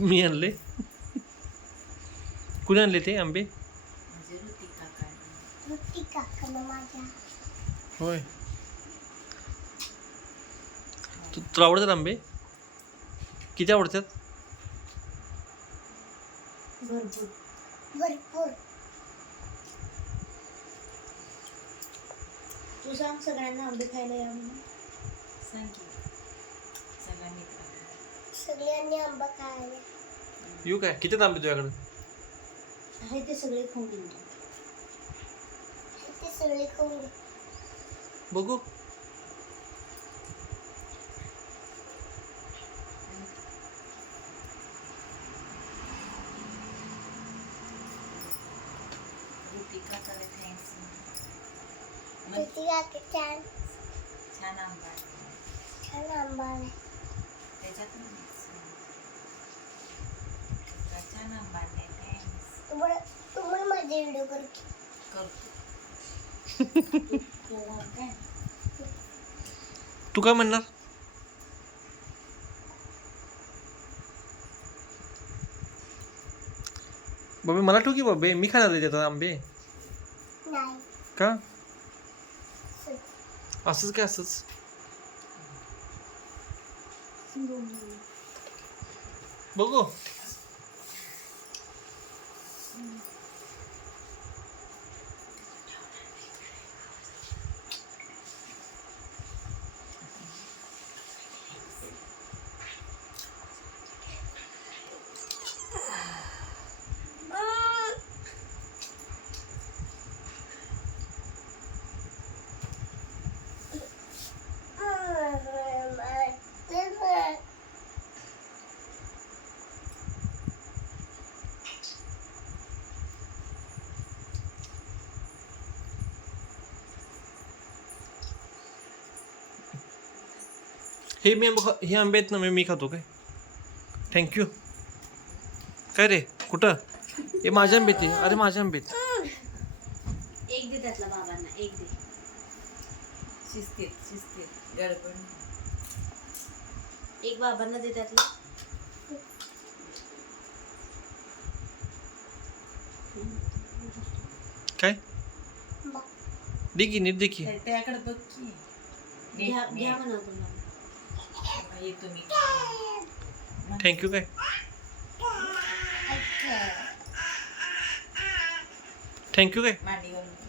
मी आणले. कुणी आणले ते आंबे? होय. तुला आवडतात आंबे? किती आवडतात? भरपूर भरपूर. तू सांग सगळ्यांना आंबे खायला या म्हणून. सांग की सगळ्यांनी आंबा खायला. येऊ काय? किती आंबे तुझ्याकडे? आहे ते सगळे खाऊन घे. ते सगळे खाऊन घे. बघू. छान आंबा छान आंबा आहे. त्याच्यात छान आंबा आहे. तुम्हाला माझे व्हिडिओ करतो. तू काय म्हणणार? बाबे मला ठेव की बाबे, मी खाणार आहे त्याचा आंबे. नाही का? असंच काय असंच? बघू. हे आंबे आहेत ना, मी खातो काय? थँक्यू. काय रे? कुठं? हे माझ्या आंबे ते. अरे माझ्या आंबे. एक दे त्यातला बाबांना. एक दे. शिस्तीत गडबड. एक बाबांना दे त्यातला. काय? दे की, नीट दे की. त्याकडे बघ की. घ्या म्हणा तुम्हाला. थँक्यू काय? थँक्यू काय?